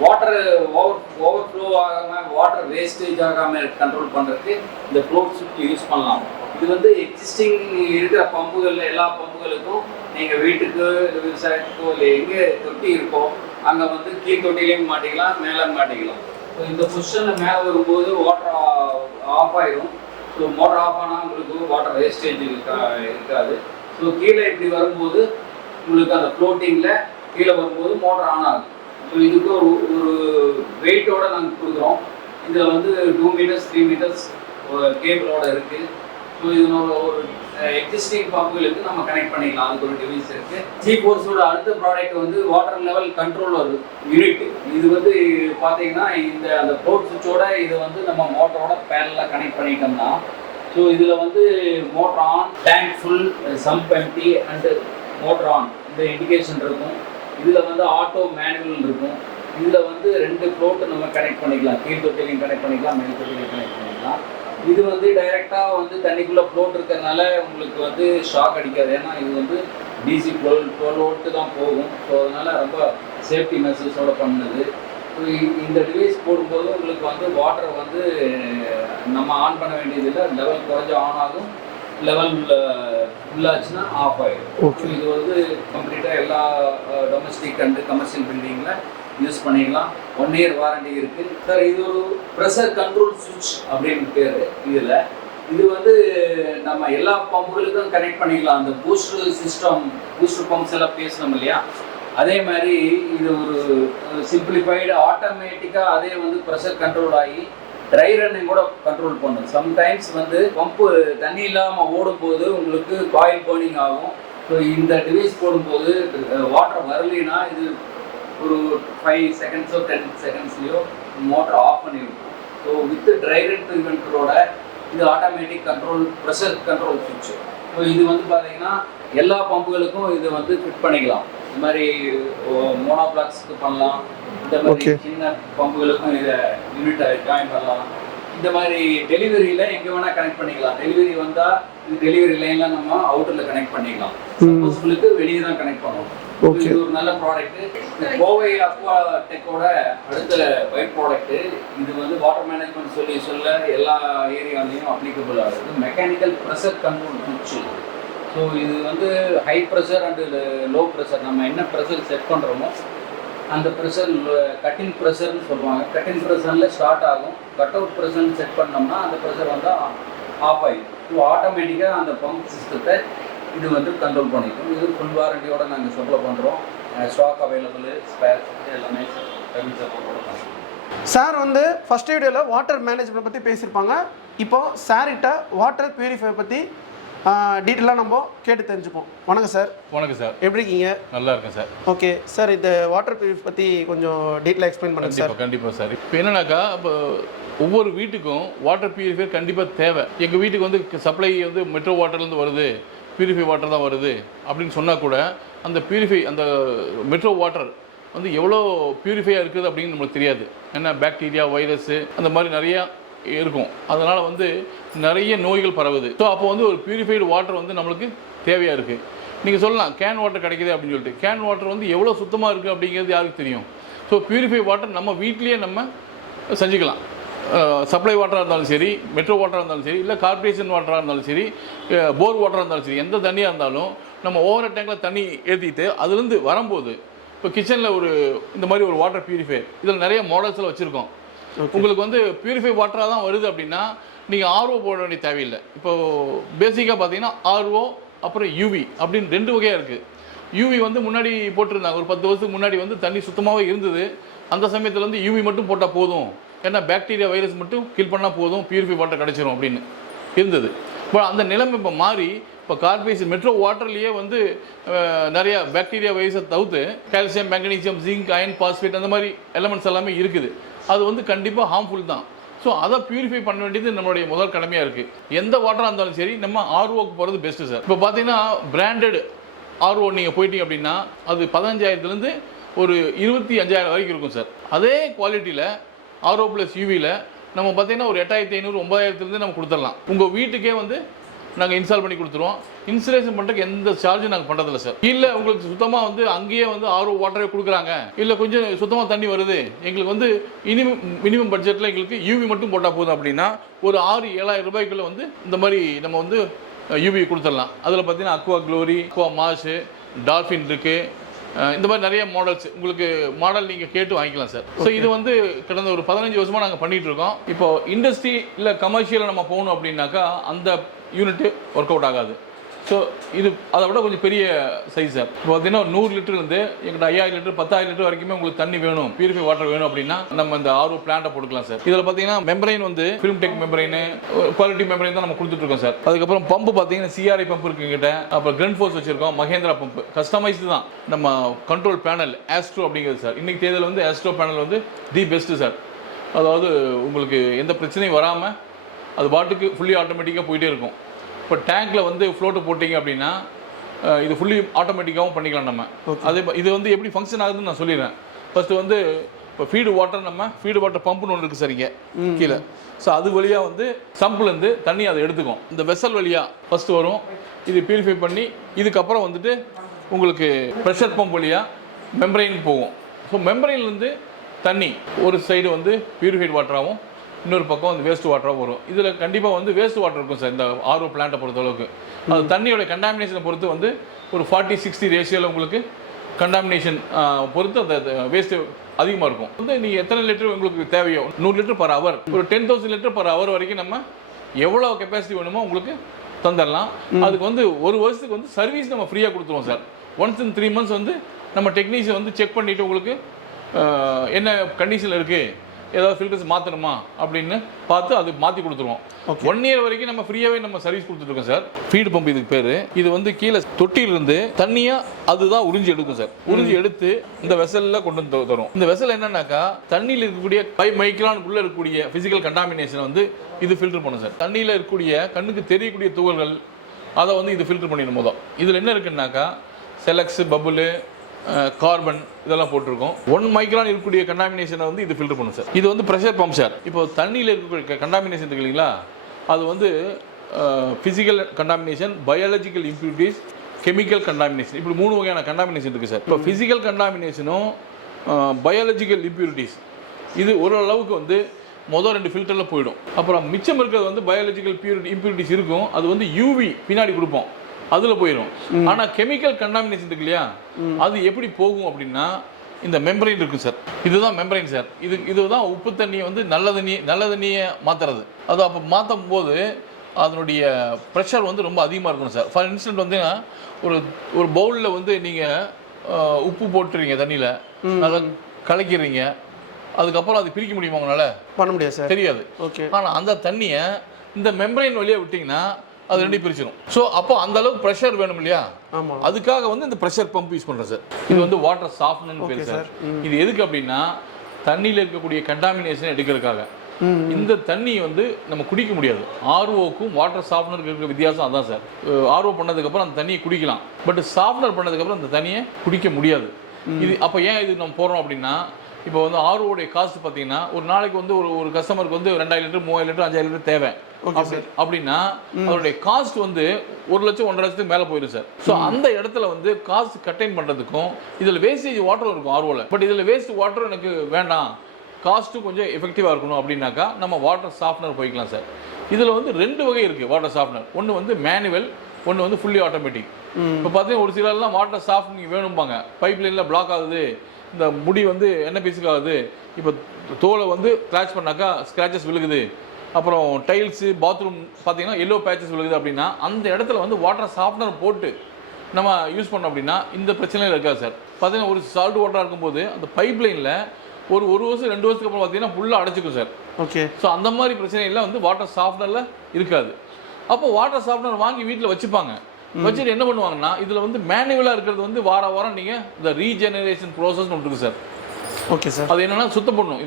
வாட்டர் ஓவர்ஃப்ளோ ஆகாமல், வாட்டர் வேஸ்டேஜ் ஆகாமல் கண்ட்ரோல் பண்ணுறதுக்கு இந்த ஃப்ளோட் சுவிட்ச் யூஸ் பண்ணலாம். இது வந்து எக்ஸிஸ்டிங் இருக்கிற பம்புகள், எல்லா பம்புகளுக்கும் நீங்கள் வீட்டுக்கு, விவசாயத்துக்கோ இல்லை எங்கே தொட்டி இருக்கோ அங்கே வந்து கீழ் தொட்டிலையும் மாட்டிக்கலாம், மேலே மாட்டிக்கலாம். ஸோ இந்த பொசிஷனில் மேலே வரும்போது வாட்டர் ஆஃப் ஆயிடும். ஸோ மோட்டர் ஆஃப் ஆனால் உங்களுக்கு வாட்டர் வேஸ்டேஜ் இருக்காது. ஸோ கீழே இப்படி வரும்போது உங்களுக்கு அந்த ஃப்ளோட்டிங்கில் கீழே வரும்போது மோட்டர் ஆன் ஆகுது. ஸோ இதுக்கு ஒரு வெயிட்டோடு நாங்கள் கொடுக்குறோம். இதில் வந்து 2 மீட்டர்ஸ் 3 மீட்டர்ஸ் கேபிளோட இருக்குது. ஸோ இதனோட ஒரு எக்ஸிஸ்டிங் பம்புகளுக்கு நம்ம கனெக்ட் பண்ணிக்கலாம். அதுக்கு ஒரு டிவைஸ் இருக்குது. G-Forceோட அடுத்த ப்ராடக்ட் வந்து வாட்டர் லெவல் கண்ட்ரோலர் யூனிட். இது வந்து பார்த்தீங்கன்னா அந்த ஃப்ளோட் சுவிட்சோட இது வந்து நம்ம மோட்டரோட பேனலில் கனெக்ட் பண்ணிட்டோம்னா, ஸோ இதில் வந்து motor on, tank full, sump empty and motor on இந்த இண்டிகேஷன் இருக்கும். இதில் வந்து ஆட்டோ மேனுவல் இருக்கும். இதில் வந்து 2 ஃப்ளோட்டு நம்ம கனெக்ட் பண்ணிக்கலாம். கீழ் தொட்டிலையும் கனெக்ட் பண்ணிக்கலாம், மேல் தொட்டிலையும் கனெக்ட் பண்ணிக்கலாம். இது வந்து டைரெக்டாக வந்து தண்ணிக்குள்ளே ஃப்ளோட் இருக்கிறதுனால உங்களுக்கு வந்து ஷாக் அடிக்காது. ஏன்னா இது வந்து டிசி 12 வோல்ட்டு தான் போகும். ஸோ அதனால் ரொம்ப சேஃப்டி மெஷர்ஸோடு பண்ணுது. இந்த டிவைஸ் போடும்போது உங்களுக்கு வந்து வாட்டரை வந்து நம்ம ஆன் பண்ண வேண்டியதில்லை. லெவல் குறைஞ்சா ஆன் ஆகும், லெவல் ஃபுல்லாச்சுன்னா ஆஃப் ஆகிடும். இது வந்து கம்ப்ளீட்டாக எல்லா டொமஸ்டிக் அண்டு கமர்ஷியல் பில்டிங்கில் யூஸ் பண்ணிக்கலாம். 1 இயர் வாரண்டி இருக்குது சார். இது ஒரு ப்ரெஷர் கண்ட்ரோல் சுவிட்ச் அப்படின்னு பேர். இதில் இது வந்து நம்ம எல்லா பம்புகளுக்கும் கனெக்ட் பண்ணிக்கலாம். அந்த பூஸ்டர் சிஸ்டம், பூஸ்டர் பம்ப்ஸ் எல்லாம் பேசணும் இல்லையா, அதே மாதிரி இது ஒரு சிம்பிளிஃபைடு ஆட்டோமேட்டிக்காக அதே வந்து ப்ரெஷர் கண்ட்ரோல் ஆகி ட்ரை ரன்னிங் கூட கண்ட்ரோல் பண்ணும். சம்டைம்ஸ் வந்து பம்பு தண்ணி இல்லாமல் ஓடும்போது உங்களுக்கு காயில் பர்னிங் ஆகும். ஸோ இந்த டிவைஸ் போடும்போது வாட்டர் வரலைன்னா இது ஒரு 5 செகண்ட்ஸோ 10 செகண்ட்ஸ்லையோ மோட்டர் ஆஃப் பண்ணிடும். ஸோ வித் ட்ரை ரன் ப்ரிவென்டரோட இது ஆட்டோமேட்டிக் கண்ட்ரோல், ப்ரெஷர் கண்ட்ரோல் சுவிட்ச். ஸோ இது வந்து பார்த்தீங்கன்னா எல்லா பம்புகளுக்கும் இது வந்து ஃபிட் பண்ணிக்கலாம். இந்த மாதிரி மோனோபிளாக்ஸ்க்கு பண்ணலாம். இந்த மாதிரி சின்ன பம்புகளுக்கும் இதை யூனிட்டை ஜாயின் பண்ணலாம். இந்த மாதிரி டெலிவரியில் எங்கே வேணால் கனெக்ட் பண்ணிக்கலாம். டெலிவரி வந்தால் இது டெலிவரி லைனில் நம்ம அவுட்டரில் கனெக்ட் பண்ணிக்கலாம். சப்போஸ்களுக்கு வெளியே தான் கனெக்ட் பண்ணுவோம். இது ஒரு நல்ல ப்ராடக்ட். கோவை அக்வா டெக்கோட அடுத்த பை ப்ராடக்ட். இது வந்து வாட்டர் மேனேஜ்மெண்ட் சொல்யூஷன்ல எல்லா ஏரியாலையும் அப்ளிகபிள் ஆகுது. மெக்கானிக்கல் ப்ரெஷர் கண்ட்ரோல் சுவிட்ச். ஸோ இது வந்து high pressure and low pressure, நம்ம என்ன ப்ரெஷர் செட் பண்ணுறோமோ அந்த ப்ரெஷர் கட்டிங் ப்ரெஷர்னு சொல்லுவாங்க. கட்டிங் ப்ரெஷரில் ஸ்டார்ட் ஆகும். கட் அவுட் ப்ரெஷர்னு செட் பண்ணோம்னா அந்த ப்ரெஷர் வந்து ஆஃப் ஆகிடும். ஸோ ஆட்டோமேட்டிக்காக அந்த பம்ப் சிஸ்டத்தை இது வந்து கண்ட்ரோல் பண்ணிக்கும். இது ஃபுல் வாரண்டியோட நாங்கள் சப்ளை பண்ணுறோம். ஸ்டாக் அவைலபிள், ஸ்பேர் எல்லாமே சர்வீஸ் சப்போர்ட்டோட பண்ணுறோம். சார் வந்து ஃபர்ஸ்ட் வீடியோவில் வாட்டர் மேனேஜ்மெண்ட் பற்றி பேசியிருப்பாங்க. இப்போது சார்கிட்ட வாட்டர் பியூரிஃபை பற்றி டீட்டெயிலாக நம்ம கேட்டு தெரிஞ்சுப்போம். வணக்கம் சார். வணக்கம் சார். எப்படி இருக்கீங்க? நல்லா இருக்கேன் சார். ஓகே சார், இந்த வாட்டர் பியூரிஃபை பற்றி கொஞ்சம் டீட்டெயிலாக எக்ஸ்பிளைன் பண்ணுங்க சார். கண்டிப்பாக சார். இப்போ என்னன்னாக்கா, இப்போ ஒவ்வொரு வீட்டுக்கும் வாட்டர் பியூரிஃபை கண்டிப்பாக தேவை. எங்கள் வீட்டுக்கு வந்து சப்ளை வந்து மெட்ரோ வாட்டர்லேருந்து வருது, பியூரிஃபை வாட்டர் தான் வருது அப்படின்னு சொன்னால் கூட அந்த பியூரிஃபை, அந்த மெட்ரோ வாட்டர் வந்து எவ்வளோ பியூரிஃபையாக இருக்குது அப்படின்னு நம்மளுக்கு தெரியாது. ஏன்னா பாக்டீரியா, வைரஸு அந்த மாதிரி நிறையா இருக்கும். அதனால் வந்து நிறைய நோய்கள் பரவுது. ஸோ அப்போ வந்து ஒரு பியூரிஃபைடு வாட்டர் வந்து நம்மளுக்கு தேவையாக இருக்குது. நீங்கள் சொல்லலாம் கேன் வாட்டர் கிடைக்குது அப்படின்னு சொல்லிட்டு. கேன் வாட்டர் வந்து எவ்வளோ சுத்தமாக இருக்குது அப்படிங்கிறது யாருக்கு தெரியும்? ஸோ பியூரிஃபை வாட்டர் நம்ம வீட்லேயே நம்ம செஞ்சுக்கலாம். சப்ளை வாட்டராக இருந்தாலும் சரி, மெட்ரோ வாட்டராக இருந்தாலும் சரி, இல்லை கார்பரேஷன் வாட்டராக இருந்தாலும் சரி, போர் வாட்டராக இருந்தாலும் சரி, எந்த தண்ணியாக இருந்தாலும் நம்ம ஓவர் டேங்கில் தண்ணி ஏற்றிட்டு அதுலேருந்து வரும்போது இப்போ கிச்சனில் ஒரு இந்த மாதிரி ஒரு வாட்டர் பியூரிஃபை இதில் நிறைய மாடல்ஸில் வச்சுருக்கோம். உங்களுக்கு வந்து பியூரிஃபை வாட்டராக தான் வருது அப்படின்னா நீங்கள் ஆர்ஓ போட வேண்டிய தேவையில்லை. இப்போது பேசிக்காக பார்த்தீங்கன்னா ஆர்ஓ அப்புறம் யூவி அப்படின்னு 2 வகையாக இருக்குது. யூவி வந்து முன்னாடி போட்டிருந்தாங்க, ஒரு 10 வருஷத்துக்கு முன்னாடி வந்து தண்ணி சுத்தமாகவே இருந்தது. அந்த சமயத்தில் வந்து யூவி மட்டும் போட்டால் போதும், ஏன்னா பாக்டீரியா வைரஸ் மட்டும் கில் பண்ணால் போதும், பியூரிஃபை வாட்டர் கிடச்சிரும் அப்படின்னு இருந்தது. இப்போ அந்த நிலைமை இப்போ மாறி இப்போ கார்பரேஷன் மெட்ரோ வாட்டர்லேயே வந்து நிறையா பாக்டீரியா வைரஸை தவிர்த்து calcium, magnesium, zinc, iron, phosphate அந்த மாதிரி எலமெண்ட்ஸ் எல்லாமே இருக்குது. அது வந்து கண்டிப்பாக ஹார்ம்ஃபுல் தான். ஸோ அதை பியூரிஃபை பண்ண வேண்டியது நம்மளுடைய முதல் கடமையாக இருக்குது. எந்த வாட்டராக இருந்தாலும் சரி நம்ம ஆர்ஓக்கு போகிறது பெஸ்ட்டு சார். இப்போ பார்த்தீங்கன்னா பிராண்டட் ஆர்ஓ நீங்கள் போயிட்டீங்க அப்படின்னா அது 15,000லேருந்து ஒரு 25,000 வரைக்கும் இருக்கும் சார். அதே குவாலிட்டியில் ஆர்ஓ ப்ளஸ் யூவியில் நம்ம பார்த்தீங்கன்னா ஒரு 8,500, 9,000லேருந்து நம்ம கொடுத்துடலாம். உங்கள் வீட்டுக்கே வந்து நாங்கள் இன்ஸ்டால் பண்ணி கொடுத்துருவோம். இன்ஸ்டலேஷன் பண்ணுறதுக்கு எந்த சார்ஜும் நாங்கள் பண்ணுறதில்ல சார். இல்லை உங்களுக்கு சுத்தமாக வந்து அங்கேயே வந்து ஆர்ஓ வாட்டரே கொடுக்குறாங்க, இல்லை கொஞ்சம் சுத்தமாக தண்ணி வருது, எங்களுக்கு வந்து மினிமம் பட்ஜெட்டில் எங்களுக்கு யூவி மட்டும் போட்டால் போதும் அப்படின்னா ஒரு 6-7,000 ரூபாய்க்குள்ளே வந்து இந்த மாதிரி நம்ம வந்து யூவி கொடுத்துடலாம். அதில் பார்த்தீங்கன்னா அக்வா க்ளோரி, அக்வா மாஷு, டால்ஃபின் இருக்குது. இந்த மாதிரி நிறைய மாடல்ஸ் உங்களுக்கு மாடல் நீங்கள் கேட்டு வாங்கிக்கலாம் சார். ஸோ இது வந்து கடந்த ஒரு 15 வருஷமாக நாங்கள் பண்ணிகிட்டு இருக்கோம். இப்போ இண்டஸ்ட்ரி இல்லை கமர்ஷியலில் நம்ம போகணும் அப்படின்னாக்கா அந்த யூனிட்டு ஒர்க் அவுட் ஆகாது. ஸோ இது அதை விட கொஞ்சம் பெரிய சைஸ் சார். இப்போ பார்த்தீங்கன்னா ஒரு 100 லிட்டர்லேருந்து எங்கிட்ட 5000 லிட்டர் 10,000 லிட்டர் வரைக்குமே உங்களுக்கு தண்ணி வேணும், பியூரிஃபை வாட்டர் வேணும் அப்படின்னா நம்ம இந்த ஆர்ஓ பிளான்ட்டை போட்டுக்கலாம் சார். இதில் பார்த்தீங்கன்னா மெம்பரைன் வந்து film tech membrane, quality membrane தான் நம்ம கொடுத்துட்ருக்கோம் சார். அதுக்கப்புறம் பம்பு பார்த்தீங்கன்னா சிஆர்ஐ பம்ப் இருக்குது எங்கிட்ட, அப்புறம் கிரண்ட் ஃபோர்ஸ் வச்சிருக்கோம், மகேந்திரா பம்ப் கஸ்டமைஸ்டு தான். நம்ம கண்ட்ரோல் பேனல் ஆஸ்ட்ரோ அப்படிங்கிறது சார். இன்றைக்கி தேதியில் வந்து ஆஸ்ட்ரோ பேனல் வந்து தி பெஸ்ட்டு சார். அதாவது உங்களுக்கு எந்த பிரச்சனையும் வராமல் அது பாட்டுக்கு ஃபுல்லி ஆட்டோமேட்டிக்காக போயிட்டே இருக்கும். இப்போ டேங்க்கில் வந்து ஃப்ளோட்டு போட்டிங்க அப்படின்னா இது ஃபுல்லி ஆட்டோமேட்டிக்காகவும் பண்ணிக்கலாம் நம்ம. அதே இது வந்து எப்படி ஃபங்க்ஷன் ஆகுதுன்னு நான் சொல்லிடுறேன். ஃபஸ்ட்டு வந்து இப்போ ஃபீடு வாட்டர் பம்புன்னு ஒன்று இருக்குது சார் இங்கே கீழே. ஸோ அது வழியாக வந்து சம்பிலேருந்து தண்ணி அதை எடுத்துக்கும். இந்த வெசல் வழியாக ஃபஸ்ட்டு வரும், இது பியூரிஃபை பண்ணி இதுக்கப்புறம் வந்துட்டு உங்களுக்கு ப்ரெஷர் பம்ப் வழியாக மெம்பரைனுக்கு போகும். ஸோ மெம்பரைன்லேருந்து தண்ணி ஒரு சைடு வந்து பியூரிஃபைட் வாட்டராகவும் இன்னொரு பக்கம் வந்து வேஸ்ட் வாட்டராக வரும். இதில் கண்டிப்பாக வந்து வேஸ்ட் வாட்டர் இருக்கும் சார் இந்த ஆர்ஓ பிளான்ட்டை பொறுத்தளவுக்கு. அது தண்ணியோட கண்டாமினேஷனை பொறுத்து வந்து ஒரு 40-60 ரேஷியோவில் உங்களுக்கு கண்டாமினேஷன் பொறுத்து அந்த வேஸ்ட்டு அதிகமாக இருக்கும். வந்து நீங்கள் எத்தனை லிட்டர் உங்களுக்கு தேவையோ 100 லிட்டர் பர் ஹவர், ஒரு 10,000 லிட்டர் பர் ஹவர் வரைக்கும் நம்ம எவ்வளோ கெப்பாசிட்டி வேணுமோ உங்களுக்கு தந்துடலாம். அதுக்கு வந்து ஒரு வருஷத்துக்கு வந்து சர்வீஸ் நம்ம ஃப்ரீயாக கொடுத்துருவோம் சார். ஒன்ஸ் இன் 3 months வந்து நம்ம டெக்னீஷியன் வந்து செக் பண்ணிவிட்டு உங்களுக்கு என்ன கண்டிஷனில் இருக்குது, ஏதாவது ஃபில்டர்ஸ் மாற்றணுமா அப்படின்னு பார்த்து அது மாற்றி கொடுத்துருவோம். 1 year வரைக்கும் நம்ம ஃப்ரீயாகவே நம்ம சர்வீஸ் கொடுத்துட்ருக்கோம் சார். ஃபீடு பம்ப் இதுக்கு பேர். இது வந்து கீழே தொட்டியிலிருந்து தண்ணியாக அதுதான் உறிஞ்சி எடுக்கும் சார். உறிஞ்சி எடுத்து இந்த வெசலில் கொண்டு வந்து தரும். இந்த வெசல் என்னன்னாக்கா தண்ணியில் இருக்கக்கூடிய 5 மைக்ரானுக்குள்ளே இருக்கக்கூடிய ஃபிசிக்கல் கண்டாமினேஷனை வந்து இது ஃபில்டர் பண்ணும் சார். தண்ணியில் இருக்கக்கூடிய கண்ணுக்கு தெரியக்கூடிய துகள்கள் அதை வந்து இது ஃபில்டர் பண்ணிடும் போதும். இதில் என்ன இருக்குன்னாக்கா செலக்ஸ், பபுளு, கார்பன் இதெல்லாம் போட்டிருக்கோம். 1 மைக்ரான் இருக்கக்கூடிய கண்டாமினேஷனை வந்து இது ஃபில்டர் பண்ணும் சார். இது வந்து ப்ரெஷர் பம்ப் சார். இப்போ தண்ணியில் இருக்கக்கூடிய கண்டாமினேஷன் இருக்கு இல்லைங்களா, அது வந்து physical contamination, biological impurities, chemical contamination, இப்படி 3 வகையான கண்டாமினேஷன் இருக்குது சார். இப்போ ஃபிசிக்கல் கண்டாமினேஷனும் பயாலஜிக்கல் இம்ப்யூரிட்டிஸ் இது ஓரளவுக்கு வந்து மொதல் 2 ஃபில்டரில் போயிடும். அப்புறம் மிச்சம் இருக்கிறது வந்து பயாலஜிக்கல் இம்ப்யூரிட்டிஸ் இருக்கும், அது வந்து யூவி பின்னாடி கொடுப்போம், அதில் போயிடும். ஆனால் கெமிக்கல் கண்டாமினேஷன் இருக்கு இல்லையா, அது எப்படி போகும் அப்படின்னா இந்த மெம்பரைன் இருக்குது சார். இதுதான் மெம்பரைன் சார். இதுதான் உப்பு தண்ணியை வந்து நல்ல தண்ணியை மாற்றுறது. அது அப்போ மாற்றும் போது அதனுடைய ப்ரெஷர் வந்து ரொம்ப அதிகமாக இருக்கணும் சார். ஃபார் இன்ஸ்டன்ட் வந்து ஒரு பவுலில் வந்து நீங்கள் உப்பு போட்டுறீங்க, தண்ணியில் நல்லா கலக்கிறீங்க, அதுக்கப்புறம் அது பிரிக்க முடியுமா உங்களால்? பண்ண முடியாது சார், தெரியாது. ஓகே. ஆனால் அந்த தண்ணியை இந்த மெம்பரைன் வழியாக விட்டிங்கன்னா அது 2 பிரிச்சிடும். ஸோ அப்போ அந்த அளவுக்கு ப்ரெஷர் வேணும் இல்லையா, அதுக்காக வந்து இந்த ப்ரெஷர் பம்ப் யூஸ் பண்ணுறேன் சார். இது வந்து வாட்டர் சாஃப்ட்னர்னு பேர் சார். இது எதுக்கு அப்படின்னா தண்ணியில் இருக்கக்கூடிய கண்டாமினேஷன் எடுக்கிறதுக்காக. இந்த தண்ணி வந்து நம்ம குடிக்க முடியாது. ஆர்ஓக்கும் வாட்டர் சாஃப்ட்னருக்கு இருக்கிற வித்தியாசம் அதான் சார். ஆர்ஓ பண்ணதுக்கப்புறம் அந்த தண்ணியை குடிக்கலாம், பட் சாஃப்ட்னர் பண்ணதுக்கப்புறம் அந்த தண்ணியை குடிக்க முடியாது. இது அப்போ ஏன் இது நம்ம போகிறோம் அப்படின்னா, இப்போ வந்து ஆர்ஓடைய காஸ்ட் பார்த்தீங்கன்னா ஒரு நாளைக்கு வந்து ஒரு கஸ்டமருக்கு வந்து 2000 லிட்டர் 3000 லிட்டர் 5000 லிட்டர் தேவை அப்படின்னா அதோடைய காஸ்ட் வந்து 1 லட்சம் 1.5 லட்சத்துக்கு மேலே போயிடும் சார். ஸோ அந்த இடத்துல வந்து காஸ்ட் கட்டைன் பண்ணுறதுக்கும் இதில் வேஸ்டேஜ் வாட்டர் இருக்கும் ஆர்ஓவில், பட் இதில் வேஸ்ட் வாட்டர் எனக்கு வேண்டாம், காஸ்ட்டும் கொஞ்சம் எஃபெக்டிவாக இருக்கணும் அப்படின்னாக்கா நம்ம வாட்டர் சாஃப்ட்னர் போய்க்கலாம் சார். இதில் வந்து 2 வகை இருக்குது வாட்டர் சாஃப்ட்னர். ஒன்று வந்து மேனுவல், ஒன்று வந்து ஃபுல்லி ஆட்டோமேட்டிக். இப்போ பார்த்தீங்கன்னா ஒரு சிலர்லாம் வாட்டர் சாஃப்ட்னிங் வேணும்பாங்க, பைப் லைனில் பிளாக் ஆகுது, இந்த முடி வந்து என்ன பீஸுக்கு ஆகுது, இப்போ தோலை வந்து ஸ்க்ராட்ச் பண்ணாக்கா ஸ்க்ராச்சஸ் விழுகுது, அப்புறம் டைல்ஸு பாத்ரூம் பார்த்தீங்கன்னா எல்லோ பேச்சஸ் விழுகுது அப்படின்னா அந்த இடத்துல வந்து வாட்டர் சாஃப்ட்னர் போட்டு நம்ம யூஸ் பண்ணோம் அப்படின்னா இந்த பிரச்சனையில் இருக்காது சார். பார்த்தீங்கன்னா ஒரு சால்ட் வாட்டராக இருக்கும்போது அந்த பைப் லைனில் ஒரு வருஷம் 2 வருஷத்துக்கு அப்புறம் பார்த்தீங்கன்னா ஃபுல்லாக அடைச்சிக்கும் சார். ஓகே. ஸோ அந்த மாதிரி பிரச்சனைலாம் வந்து வாட்டர் சாஃப்ட்னரில் இருக்காது. அப்போ வாட்டர் சாஃப்ட்னர் வாங்கி வீட்டில் வச்சுப்பாங்க. வச்சுட்டு என்ன பண்ணுவாங்கன்னா இதில் வந்து மேனுவலாக இருக்கிறது வந்து வாரம் நீங்கள் இந்த ரீஜெனரேஷன் ப்ரோசஸ் ஒன்று இருக்குது சார். Okay sir. அது என்னென்னா சுத்தம் பண்ணணும்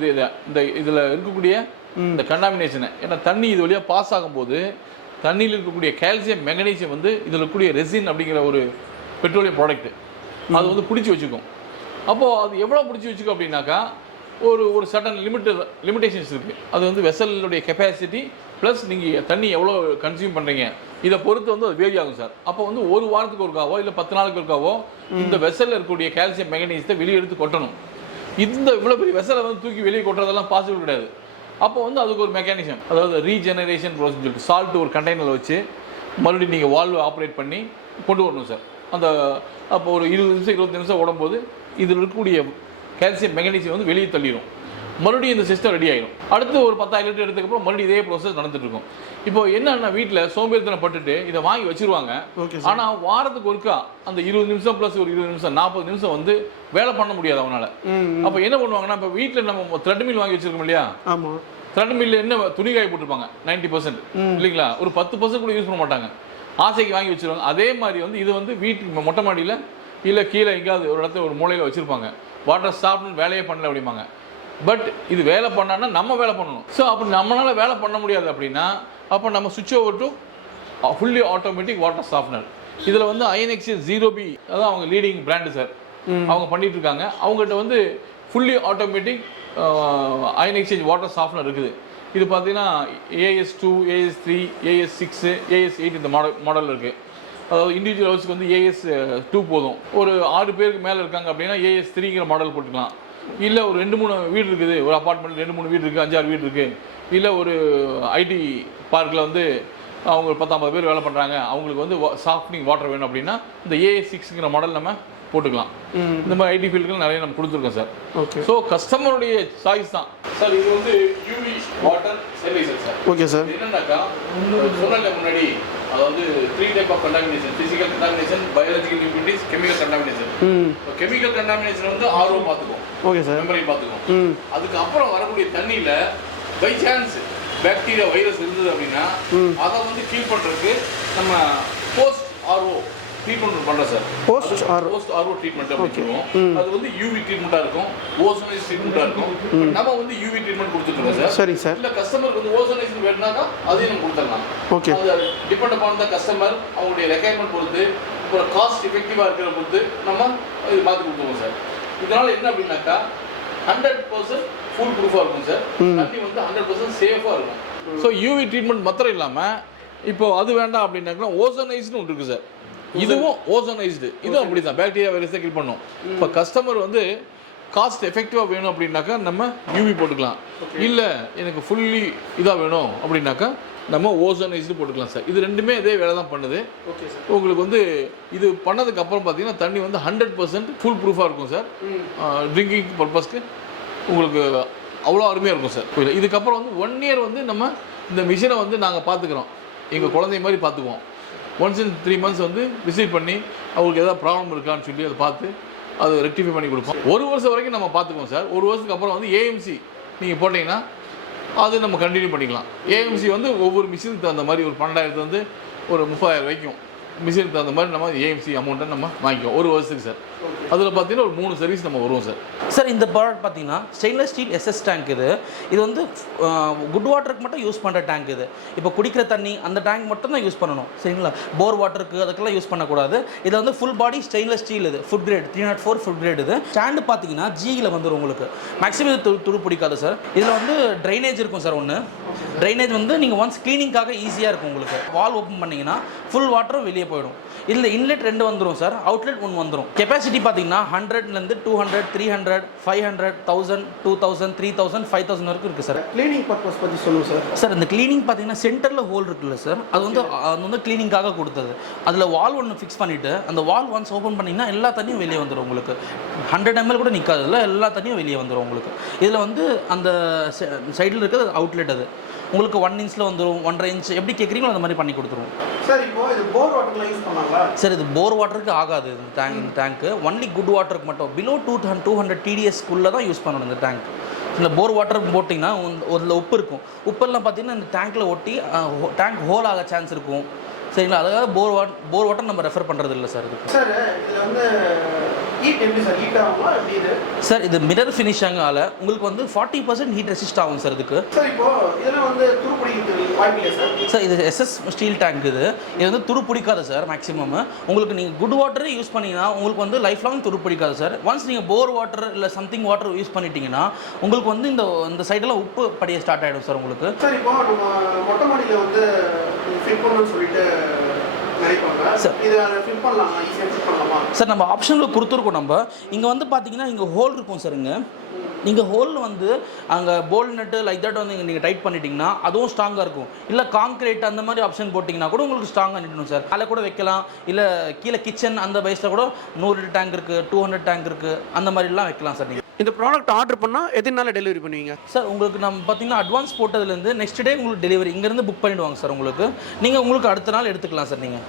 இதில் இருக்கக்கூடிய இந்த கண்டாமினேஷனை. ஏன்னா தண்ணி இது வழியாக பாஸ் ஆகும்போது தண்ணியில் இருக்கக்கூடிய கால்சியம், மெக்னீசியம் வந்து இதில் இருக்கக்கூடிய ரெசின் அப்படிங்கிற ஒரு பெட்ரோலியம் ப்ராடக்ட் அது வந்து பிடிச்சி வச்சுக்கும். அப்போது அது எவ்வளோ பிடிச்சி வச்சுக்கும் அப்படின்னாக்கா ஒரு சட்டன் லிமிட்டேஷன்ஸ் இருக்குது. அது வந்து வெசலுடைய கெப்பாசிட்டி ப்ளஸ் நீங்கள் தண்ணி எவ்வளோ கன்சியூம் பண்ணுறீங்க இதை பொறுத்து வந்து அது வேரி ஆகும் சார். அப்போ வந்து ஒரு வாரத்துக்கு ஒருக்காவோ இல்லை 10 நாளுக்கு ஒருக்காவோ இந்த வெசலில் இருக்கக்கூடிய கால்சியம் மெங்கனீஸை வெளியே எடுத்து கொட்டணும். இந்த இவ்வளோ பெரிய வெசலை வந்து தூக்கி வெளியே கொட்டுறதெல்லாம் பாசிபிள் கிடையாது. அப்போ வந்து அதுக்கு ஒரு மெக்கானிசம், அதாவது ரீஜெனரேஷன் ப்ரோசஸ் சொல்லிட்டு சால்ட் ஒரு கண்டெய்னரில் வச்சு மறுபடியும் நீங்கள் வால்வு ஆப்ரேட் பண்ணி கொண்டு வரணும் சார். அந்த அப்போ ஒரு 20 நிமிஷம் 25 நிமிஷம் ஓடும்போது இதில் இருக்கக்கூடிய கால்சியம் மெங்கனீசியம் வந்து வெளியே தள்ளிடும். மறுபடியும் இந்த சிஸ்டம் ரெடி ஆகிடும். அடுத்து ஒரு 10,000 லிட்டர் எடுத்துக்கப்புறம் மறுபடியும் இதே ப்ரோசஸ் நடந்துட்டு இருக்கும். இப்போ என்னன்னா வீட்டில் சோம்பேறித்தனம் பட்டுட்டு இதை வாங்கி வச்சிருவாங்க. ஆனால் வாரத்துக்கு ஒருக்கா அந்த 20 நிமிஷம் ப்ளஸ் ஒரு 20 நிமிஷம் 40 நிமிஷம் வந்து வேலை பண்ண முடியாது அவனால். அப்போ என்ன பண்ணுவாங்கன்னா, இப்போ வீட்டில் நம்ம த்ரெட் மில் வாங்கி வச்சிருக்கோம் இல்லையா, ஆமாம், த்ரெட் மில்ல என்ன துணி காய போட்டிருப்பாங்க 90% இல்லைங்களா, ஒரு 10% கூட யூஸ் பண்ண மாட்டாங்க, ஆசைக்கு வாங்கி வச்சிருவாங்க. அதே மாதிரி வந்து இது வந்து வீட்டுக்கு மொட்டை மாடியில் இல்லை கீழே எங்கேயாவது ஒரு இடத்துல ஒரு மூலையில் வச்சுருப்பாங்க. வாட்டர் ஸ்டாப்னு வேலையே பண்ணல அப்படிம்பாங்க. பட் இது வேலை பண்ணான்னா நம்ம வேலை பண்ணணும். ஸோ அப்படி நம்மளால் வேலை பண்ண முடியாது அப்படின்னா அப்போ நம்ம சுவிட்ச் over to fully automatic water softener. இதில் வந்து ஐஎன்எக்ஸ் 0B அதான் அவங்க லீடிங் பிராண்டு சார், அவங்க பண்ணிட்டு இருக்காங்க. அவங்ககிட்ட வந்து fully automatic iron exchange water softener இருக்குது. இது பார்த்தீங்கன்னா AS2, AS3, AS6, AS8 இந்த மாடல் இருக்குது. அதாவது இண்டிவிஜுவல் ஹவுஸுக்கு வந்து AS2 போதும். ஒரு 6 பேருக்கு மேலே இருக்காங்க அப்படின்னா AS3ங்கிற மாடல் போட்டுக்கலாம். இல்லை ஒரு 2-3 வீடு இருக்குது, ஒரு அப்பார்ட்மெண்ட் 2-3 வீடு இருக்குது, 5-6 வீடு இருக்குது, இல்லை ஒரு ஐடி பார்க்கில் வந்து அவங்க 10-50 பேர் வேலை பண்ணுறாங்க, அவங்களுக்கு வந்து சாஃப்ட்னிங் வாட்டர் வேணும் அப்படின்னா இந்த AS6ங்கிற மாடல் நம்ம போட்டுக்கலாம். இந்த மாதிரி ஐடி ஃபீல்டுகள் நிறைய நம்ம கொடுத்துருக்கோம் சார். ஓகே. ஸோ கஸ்டமருடைய சாய்ஸ் தான் சார். இது வந்து UV water steriliser sir. Okay sir. என்னன்னாக்கா சொன்னால முன்னாடி அதாவது 3 type of contamination, physical contamination, biological impurities, chemical contamination. Chemical contamination வந்து RO பார்த்துக்கும். Okay sir. மெம்பரை பார்த்துக்கும். அதுக்கப்புறம் வரக்கூடிய தண்ணியில் பை சான்ஸ் பாக்டீரியா வைரஸ் இருந்தது அப்படின்னா அதை வந்து கில் பண்ணுறதுக்கு நம்ம போஸ்ட் RO ட்ரீட்மெண்ட் பண்ணுறோம் சார். போஸ்ட் RO ட்ரீட்மெண்ட் அப்படின்னு சொல்லுவோம். அது வந்து யூவி ட்ரீட்மெண்ட்டாக இருக்கும், ஓசோனைஸ் ட்ரீட்மெண்ட்டாக இருக்கும். நம்ம வந்து யூவி ட்ரீட்மெண்ட் கொடுத்துருக்கோம் சார். சரி சார். இல்லை கஸ்டமருக்கு வந்து ஓசோனைஸ் வேணும்னாக்கா அதையும் நம்ம கொடுத்துடலாம். ஓகே. அது டிபெண்ட் அப்பான் த கஸ்டமர், அவங்களுடைய ரெக்யர்மெண்ட் பொறுத்து, ஒரு காஸ்ட் எஃபெக்டிவாக இருக்கிற பொறுத்து நம்ம இது பார்த்து கொடுத்துருவோம் சார். இதனால் என்ன அப்படின்னாக்கா 100% ஃபுல் ப்ரூஃபாக இருக்கும் சார். தண்ணி வந்து 100% சேஃபாக இருக்கும். ஸோ யூவி ட்ரீட்மெண்ட் மாத்திரம் இல்லாமல் இப்போ அது வேண்டாம் அப்படின்னாக்கா ஓசோனைஸ்னு ஒன்று இருக்குது சார். இதுவும் ஓசோனைஸ்டு, இதுவும் அப்படி தான் பாக்டீரியா வைரஸை கில் பண்ணும். இப்போ கஸ்டமர் வந்து காஸ்ட் எஃபெக்டிவாக வேணும் அப்படின்னாக்கா நம்ம யூவி போட்டுக்கலாம். இல்லை எனக்கு ஃபுல்லி இதாக வேணும் அப்படின்னாக்கா நம்ம ஓசோனைஸ்டு போட்டுக்கலாம் சார். இது ரெண்டுமே இதே வேலை தான் பண்ணுது. உங்களுக்கு வந்து இது பண்ணதுக்கு அப்புறம் பார்த்தீங்கன்னா தண்ணி வந்து 100% ஃபுல் ப்ரூஃபாக இருக்கும் சார். ட்ரிங்கிங் பர்பஸ்க்கு உங்களுக்கு அவ்வளோ அருமையாக இருக்கும் சார். இதுக்கப்புறம் வந்து 1 இயர் வந்து நம்ம இந்த மிஷினை வந்து நாங்கள் பார்த்துக்குறோம், எங்கள் குழந்தை மாதிரி பார்த்துக்குவோம். ஒன்ஸ் இன் 3 months வந்து விசிட் பண்ணி அவங்களுக்கு ஏதாவது ப்ராப்ளம் இருக்கான்னு சொல்லி அதை பார்த்து அதை ரெக்டிஃபை பண்ணி கொடுப்போம். 1 வருஷம் வரைக்கும் நம்ம பார்த்துக்குவோம் சார். 1 வருஷத்துக்கு அப்புறம் வந்து AMC நீங்கள் போட்டிங்கன்னா அது நம்ம கண்டினியூ பண்ணிக்கலாம். AMC வந்து ஒவ்வொரு மிஷினுக்கு தகுந்த மாதிரி ஒரு 12,000 வந்து ஒரு 30,000 வரைக்கும் மிஷினுக்கு தகுந்த மாதிரி நம்ம AMC அமௌண்ட்டை நம்ம வாங்கிக்குவோம் 1 வருஷத்துக்கு சார். அதில் பார்த்தீங்கன்னா ஒரு 3 சர்வீஸ் நம்ம வருவோம் சார். சார் இந்த ப்ராடக்ட் பார்த்தீங்கன்னா ஸ்டெயின்லெஸ் ஸ்டீல் SS டேங்க். இது வந்து குட் வாட்டருக்கு மட்டும் யூஸ் பண்ணுற டேங்க். இது இப்போ குடிக்கிற தண்ணி அந்த டேங்க் மட்டும் தான் யூஸ் பண்ணணும், சரிங்களா? போர் வாட்டருக்கு அதுக்கெல்லாம் யூஸ் பண்ணக்கூடாது. இதில் வந்து ஃபுல் பாடி ஸ்டெயின்லெஸ் ஸ்டீல். இது ஃபுட் கிரேட் 304 ஃபுட் கிரேட். இது ஸ்டாண்டு பார்த்தீங்கன்னா ஜியில் வந்துடும் உங்களுக்கு. மேக்ஸிமம் இது துரு பிடிக்காது சார். இதில் வந்து ட்ரைனேஜ் இருக்கும் சார். ஒன்று ட்ரைனேஜ் வந்து நீங்கள் ஒன்ஸ் க்ளீனிங்காக ஈஸியாக இருக்கும் உங்களுக்கு. வால் ஓப்பன் பண்ணிங்கன்னா ஃபுல் வாட்டரும் வெளியே போயிடும். இதில் இன்லெட் 2 வந்துடும் சார், அவுட்லெட் 1 வந்துடும். கெப்பாசிட்டி பார்த்தீங்கன்னா 100லேருந்து 200, 300, 500, 1000, 2000, 3000, 5000 வரைக்கும் இருக்குது சார். க்ளீனிங் பர்பஸ் பற்றி சொல்லுங்கள் சார். சார் இந்த க்ளீனிங் பார்த்தீங்கன்னா சென்டரில் ஹோல் இருக்குல்ல சார், அது வந்து க்ளீனிங்காக கொடுத்தது. அதில் வால் ஒன்று ஃபிக்ஸ் பண்ணிவிட்டு அந்த வால் ஒன்ஸ் ஓப்பன் பண்ணிங்கன்னா எல்லா தண்ணியும் வெளியே வந்துடும் உங்களுக்கு. 100 ml கூட நிற்காதுல, எல்லா தண்ணியும் வெளியே வந்துடும் உங்களுக்கு. இதில் வந்து அந்த சைடில் இருக்கிறது அவுட்லெட். அது உங்களுக்கு 1 inch வந்துடும், 1.5 inch எப்படி கேட்குறீங்களோ அந்த மாதிரி பண்ணி கொடுத்துருவோம் சார். இப்போ இது போர் வாட்டரில் யூஸ் பண்ணாங்களா சார்? இது போர் வாட்டருக்கு ஆகாது. இந்த டேங்க்கு ஒன்லி குட் வாட்டருக்கு மட்டும் பிலோ 200 TDSக்குள்ளே தான் யூஸ் பண்ணணும் இந்த டேங்க். இந்த போர் வாட்டருக்கு போட்டிங்கன்னா அதில் உப்பு இருக்கும். உப்பெல்லாம் பார்த்தீங்கன்னா இந்த டேங்க்கில் ஒட்டி டேங்க் ஹோல் ஆக சான்ஸ் இருக்கும், சரிங்களா. அதாவது போர் வாட்டர் நம்ம ரெஃபர் பண்ணுறது இல்லை சார் இதுக்கு. சார் இதில் வந்து ஹீட் எப்படி சார் ஹீட் ஆகுமா எப்படி இது? சார் இது மிரர் ஃபினிஷாங்கால உங்களுக்கு வந்து 40% ஹீட் ரெசிஸ்ட் ஆகும் சார் இதுக்கு. சார் இப்போ இதெல்லாம் வந்து துருப்பிடிக்கிறதுக்கு வாய்ப்பு இல்லை சார்? சார் இது எஸ்எஸ் ஸ்டீல் டேங்க் இது வந்து துரு பிடிக்காது சார். மேக்ஸிமம் உங்களுக்கு நீங்கள் குட் வாட்டரே யூஸ் பண்ணிங்கன்னா உங்களுக்கு வந்து லைஃப் லாங் துரு பிடிக்காது சார். ஒன்ஸ் நீங்கள் போர் வாட்டர் இல்லை சம்திங் வாட்டர் யூஸ் பண்ணிட்டீங்கன்னா உங்களுக்கு வந்து இந்த சைடெல்லாம் உப்பு படிய ஸ்டார்ட் ஆகிடும் சார் உங்களுக்கு. சார் இப்போ நம்ம மொட்டை மாடியில் வந்து ஃபிட் பண்ணணும்னு சொல்லிட்டு சார் நம்ம ஆப்ஷனில் கொடுத்துருக்கோம். நம்ம இங்கே வந்து பார்த்தீங்கன்னா இங்கே ஹோல் இருக்கும் சார். நீங்கள் ஹோலில் வந்து அங்கே போல்ட் நட்டு லைக் தட் வந்து நீங்கள் டைட் பண்ணிட்டீங்கன்னா அதுவும் ஸ்ட்ராங்காக இருக்கும். இல்லை கான்கிரீட் அந்த மாதிரி ஆப்ஷன் போட்டிங்கன்னா கூட உங்களுக்கு ஸ்ட்ராங்காக நிட்டணும் சார். அதில் கூட வைக்கலாம். இல்லை கீழே கிச்சன் அந்த பேஸில் கூட 100 டேங்க் இருக்குது, 200 டேங்க் இருக்குது, அந்த மாதிரிலாம் வைக்கலாம் சார். நீங்கள் இந்த ப்ராடக்ட் ஆர்டர் பண்ணால் எத்தனை நாள் டெலிவரி பண்ணுவீங்க சார்? உங்களுக்கு நம்ம பார்த்தீங்கன்னா அட்வான்ஸ் போட்டதுலேருந்து நெக்ஸ்ட் டே உங்களுக்கு டெலிவரி இங்கேருந்து புக் பண்ணிவிடுவாங்க சார். உங்களுக்கு நீங்கள் அடுத்த நாள் எடுத்துக்கலாம் சார் நீங்கள்.